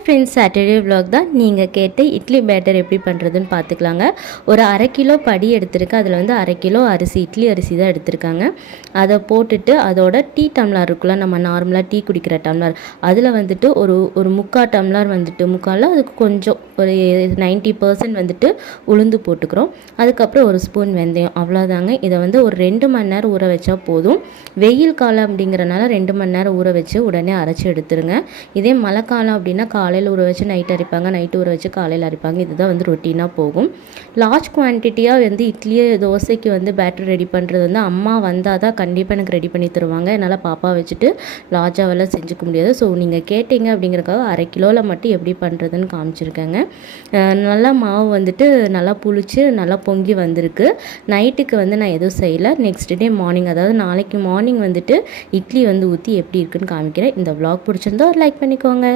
Hi friends, Saturday vlog தான். நீங்கள் கேட்டு இட்லி பேட்டர் எப்படி பண்ணுறதுன்னு பார்த்துக்கலாங்க. ஒரு 1/2 கிலோ படி எடுத்திருக்கு. அதில் வந்து 1/2 கிலோ அரிசி, இட்லி அரிசி தான் எடுத்திருக்காங்க. அதை போட்டுட்டு அதோட டீ டம்ளர் இருக்குல்ல, நம்ம நார்மலாக டீ குடிக்கிற டம்ளர், அதில் வந்துட்டு ஒரு 3/4 டம்ளர் வந்துட்டு, முக்கால் அதுக்கு கொஞ்சம் ஒரு 90% வந்துட்டு உளுந்து போட்டுக்கிறோம். அதுக்கப்புறம் ஒரு ஸ்பூன் வெந்தயம், அவ்வளோதாங்க. இதை வந்து ஒரு 2 மணி நேரம் ஊற வச்சா போதும். வெயில் காலம் அப்படிங்கிறனால 2 மணி நேரம் ஊற வச்சு உடனே அரைச்சி எடுத்துருங்க. இதே மழை காலம் அப்படின்னா காலையில் ஊற வச்சு நைட் அரைப்பாங்க, நைட்டு ஊற வச்சு காலையில் அரைப்பாங்க. இதுதான் வந்து ரொட்டீனாக போகும். லார்ஜ் குவான்டிட்டியாக வந்து இட்லியை தோசைக்கு வந்து பேட்டர் ரெடி பண்ணுறது வந்து அம்மா வந்தால் தான் கண்டிப்பாக எனக்கு ரெடி பண்ணி தருவாங்க. என்னால் பாப்பா வச்சுட்டு லார்ஜாவெல்லாம் செஞ்சுக்க முடியாது. ஸோ நீங்கள் கேட்டீங்க அப்படிங்கிறக்காக 1/2 கிலோவில் மட்டும் எப்படி பண்ணுறதுன்னு காமிச்சிருக்கேங்க. நல்லா மாவு வந்துட்டு நல்லா புளிச்சு நல்லா பொங்கி வந்திருக்கு. நைட்டுக்கு வந்து நான் எதுவும் செய்யலை. நெக்ஸ்ட் டே மார்னிங், அதாவது நாளைக்கு மார்னிங் வந்துட்டு இட்லி வந்து ஊற்றி எப்படி இருக்குன்னு காமிக்கிறேன். இந்த vlog பிடிச்சிருந்தா ஒரு லைக் பண்ணிக்கோங்க.